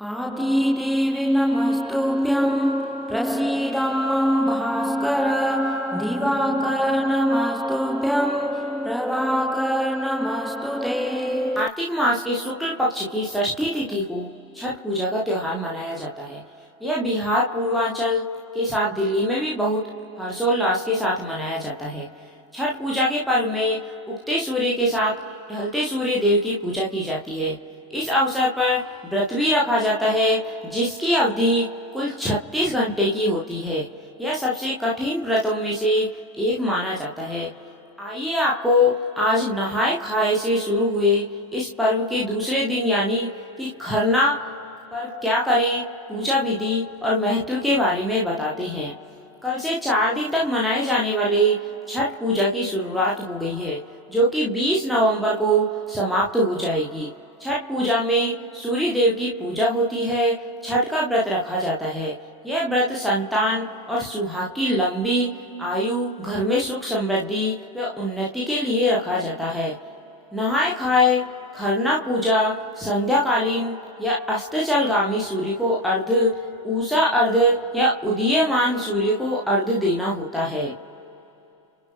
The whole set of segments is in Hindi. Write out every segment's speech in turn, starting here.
आदिदेवे नमस्तुभ्यं प्रसीद मम भास्कर दिवाकर नमस्तुभ्यं प्रभाकर नमस्तुते। कार्तिक मास के शुक्ल पक्ष की षष्ठी तिथि को छठ पूजा का त्योहार मनाया जाता है। यह बिहार पूर्वांचल के साथ दिल्ली में भी बहुत हर्षोल्लास के साथ मनाया जाता है। छठ पूजा के पर्व में उगते सूर्य के साथ ढलते सूर्य देव की पूजा की जाती है। इस अवसर पर व्रत भी रखा जाता है, जिसकी अवधि कुल 36 घंटे की होती है। यह सबसे कठिन व्रतों में से एक माना जाता है। आइए आपको आज नहाए खाए से शुरू हुए इस पर्व के दूसरे दिन यानी कि खरना पर क्या करें, पूजा विधि और महत्व के बारे में बताते हैं। कल से 4 दिन तक मनाए जाने वाले छठ पूजा की शुरुआत हो गई है, जो कि 20 नवंबर को समाप्त हो जाएगी। छठ पूजा में सूर्य देव की पूजा होती है। छठ का व्रत रखा जाता है। यह व्रत संतान और सुहाग की लंबी आयु, घर में सुख समृद्धि व उन्नति के लिए रखा जाता है। नहाए खाए खरना पूजा संध्याकालीन या अस्ताचलगामी सूर्य को अर्घ्य, उषा अर्घ्य या उदीयमान सूर्य को अर्घ्य देना होता है।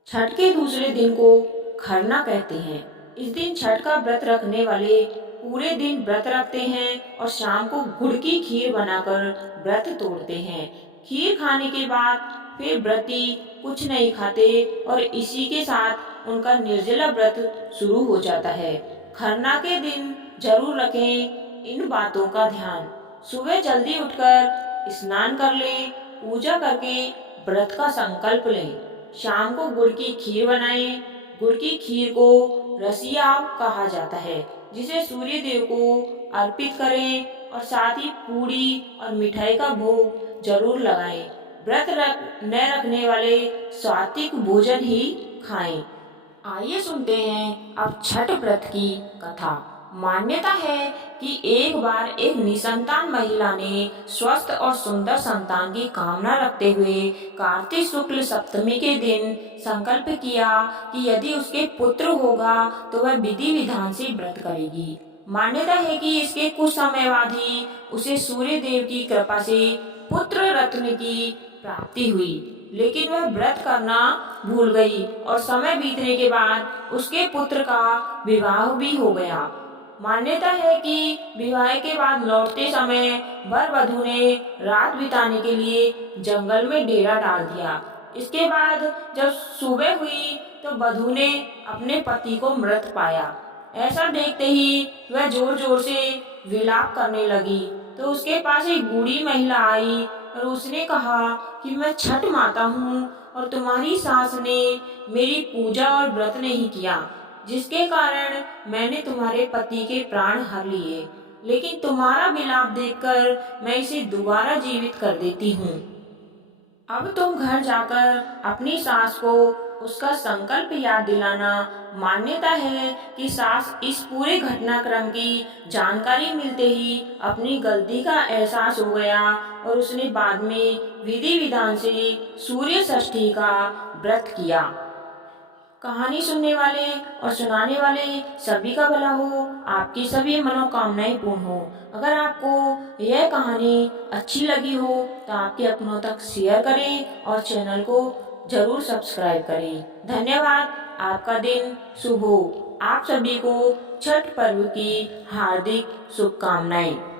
छठ के दूसरे दिन को खरना कहते हैं। इस दिन छठ का व्रत रखने वाले पूरे दिन व्रत रखते हैं और शाम को गुड़ की खीर बनाकर व्रत तोड़ते हैं। खीर खाने के बाद फिर व्रती कुछ नहीं खाते और इसी के साथ उनका निर्जला व्रत शुरू हो जाता है। खरना के दिन जरूर रखें इन बातों का ध्यान। सुबह जल्दी उठकर स्नान कर लें, पूजा करके व्रत का संकल्प लें। शाम को गुड़ की खीर बनाएं। गुड़ की खीर को रसिया कहा जाता है, जिसे सूर्य देव को अर्पित करें और साथ ही पूड़ी और मिठाई का भोग जरूर लगाएं। व्रत न रखने वाले सात्विक भोजन ही खाएं। आइए सुनते हैं अब छठ व्रत की कथा। मान्यता है कि एक बार एक निसंतान महिला ने स्वस्थ और सुंदर संतान की कामना रखते हुए कार्तिक शुक्ल सप्तमी के दिन संकल्प किया कि यदि उसके पुत्र होगा तो वह विधि विधान से व्रत करेगी। मान्यता है कि इसके कुछ समय बाद ही उसे सूर्य देव की कृपा से पुत्र रत्न की प्राप्ति हुई, लेकिन वह व्रत करना भूल गई और समय बीतने के बाद उसके पुत्र का विवाह भी हो गया। मान्यता है कि विवाह के बाद लौटते समय वर वधू ने रात बिताने के लिए जंगल में डेरा डाल दिया। इसके बाद जब सुबह हुई तो वधू ने अपने पति को मृत पाया। ऐसा देखते ही वह जोर जोर से विलाप करने लगी तो उसके पास एक बूढ़ी महिला आई और उसने कहा कि मैं छठ माता हूँ और तुम्हारी सास ने मेरी पूजा और व्रत नहीं किया, जिसके कारण मैंने तुम्हारे पति के प्राण हर लिए, लेकिन तुम्हारा विलाप देखकर मैं इसे दोबारा जीवित कर देती हूँ। अब तुम घर जाकर अपनी सास को उसका संकल्प याद दिलाना। मान्यता है कि सास इस पूरे घटनाक्रम की जानकारी मिलते ही अपनी गलती का एहसास हो गया और उसने बाद में विधि विधान से सूर्य षष्ठी का व्रत किया। कहानी सुनने वाले और सुनाने वाले सभी का भला हो, आपकी सभी मनोकामनाएं पूर्ण हो। अगर आपको यह कहानी अच्छी लगी हो तो आपके अपनों तक शेयर करें और चैनल को जरूर सब्सक्राइब करें। धन्यवाद। आपका दिन शुभ हो। आप सभी को छठ पर्व की हार्दिक शुभकामनाएं।